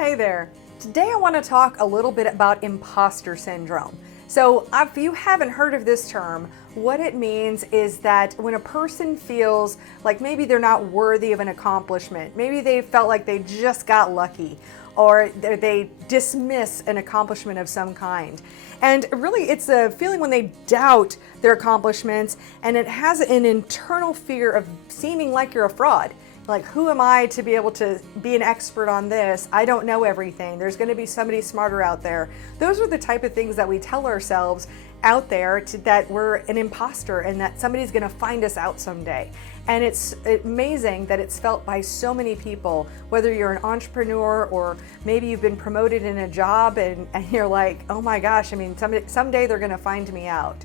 Hey there. Today I want to talk a little bit about imposter syndrome. So if you haven't heard of this term, what it means is that when a person feels like maybe they're not worthy of an accomplishment, maybe they felt like they just got lucky, or they dismiss an accomplishment of some kind. And really it's a feeling when they doubt their accomplishments, and it has an internal fear of seeming like you're a fraud. Like, who am I to be able to be an expert on this? I don't know everything. There's going to be somebody smarter out there. Those are the type of things that we tell ourselves out there, that we're an imposter and that somebody's going to find us out someday. And it's amazing that it's felt by so many people, whether you're an entrepreneur or maybe you've been promoted in a job and you're like, oh my gosh, I mean, someday they're going to find me out.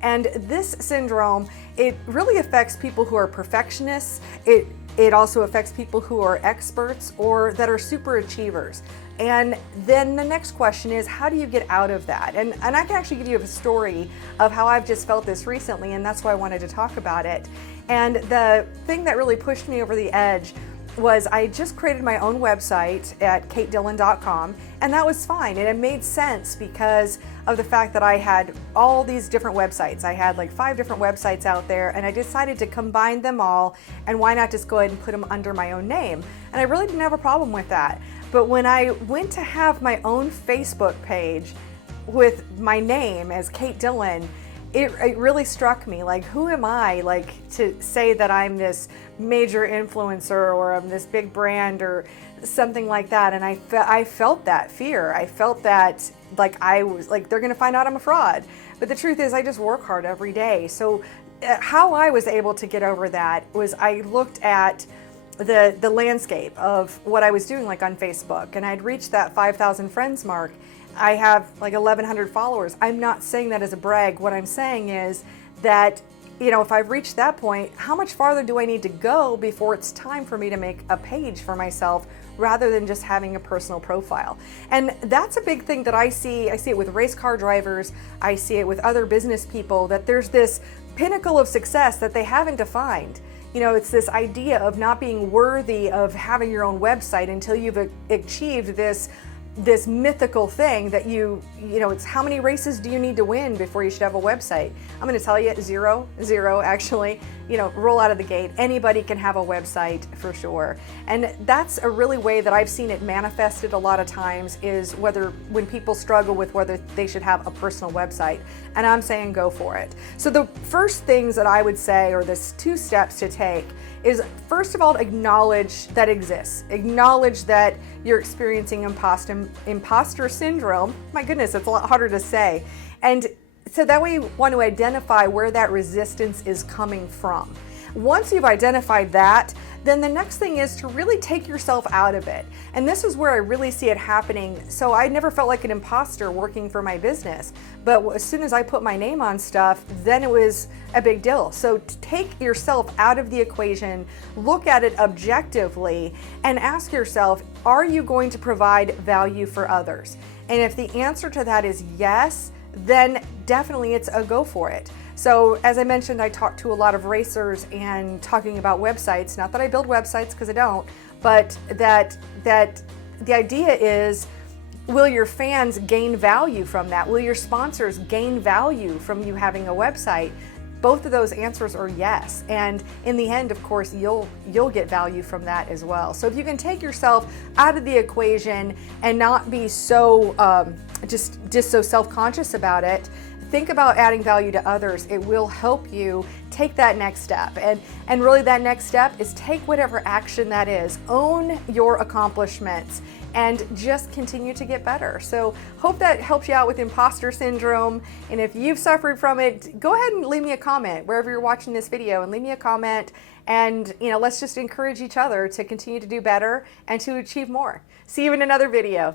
And this syndrome, it really affects people who are perfectionists. It also affects people who are experts or that are super achievers. And then the next question is, how do you get out of that? And I can actually give you a story of how I've just felt this recently, and that's why I wanted to talk about it. And the thing that really pushed me over the edge was I just created my own website at katedillon.com, and that was fine. And it made sense because of the fact that I had all these different websites. I had like 5 different websites out there, and I decided to combine them all, and why not just go ahead and put them under my own name? And I really didn't have a problem with that. But when I went to have my own Facebook page with my name as Kate Dillon, it really struck me, like, who am I, like, to say that I'm this major influencer or I'm this big brand or something like that. And I felt that fear. I felt that, like, I was like, they're gonna find out I'm a fraud. But the truth is, I just work hard every day. So how I was able to get over that was I looked at the landscape of what I was doing, like on Facebook, and I'd reached that 5,000 friends mark. I have like 1,100 followers. I'm not saying that as a brag. What I'm saying is that, you know, if I've reached that point, how much farther do I need to go before it's time for me to make a page for myself rather than just having a personal profile? And that's a big thing that I see. I see it with race car drivers. I see it with other business people, that there's this pinnacle of success that they haven't defined. You know, it's this idea of not being worthy of having your own website until you've achieved this mythical thing that you know, it's how many races do you need to win before you should have a website? I'm going to tell you, zero actually. You know, roll out of the gate. Anybody can have a website for sure. And that's a really way that I've seen it manifested a lot of times, is when people struggle with whether they should have a personal website. And I'm saying go for it. So the first things that I would say, or there's 2 steps to take, is first of all, acknowledge that exists. Acknowledge that you're experiencing imposter syndrome. My goodness, it's a lot harder to say. And so that way you want to identify where that resistance is coming from. Once you've identified that, then the next thing is to really take yourself out of it. And this is where I really see it happening. So I never felt like an imposter working for my business, but as soon as I put my name on stuff, then it was a big deal. So take yourself out of the equation, look at it objectively, and ask yourself, are you going to provide value for others? And if the answer to that is yes, then definitely it's a go for it. So as I mentioned, I talk to a lot of racers and talking about websites. Not that I build websites, because I don't, but that the idea is, will your fans gain value from that? Will your sponsors gain value from you having a website? Both of those answers are yes. And in the end, of course, you'll get value from that as well. So if you can take yourself out of the equation and not be so just so self-conscious about it, think about adding value to others. It will help you take that next step. And really that next step is take whatever action that is. Own your accomplishments and just continue to get better. So hope that helps you out with imposter syndrome. And if you've suffered from it, go ahead and leave me a comment wherever you're watching this video, and leave me a comment. And, you know, let's just encourage each other to continue to do better and to achieve more. See you in another video.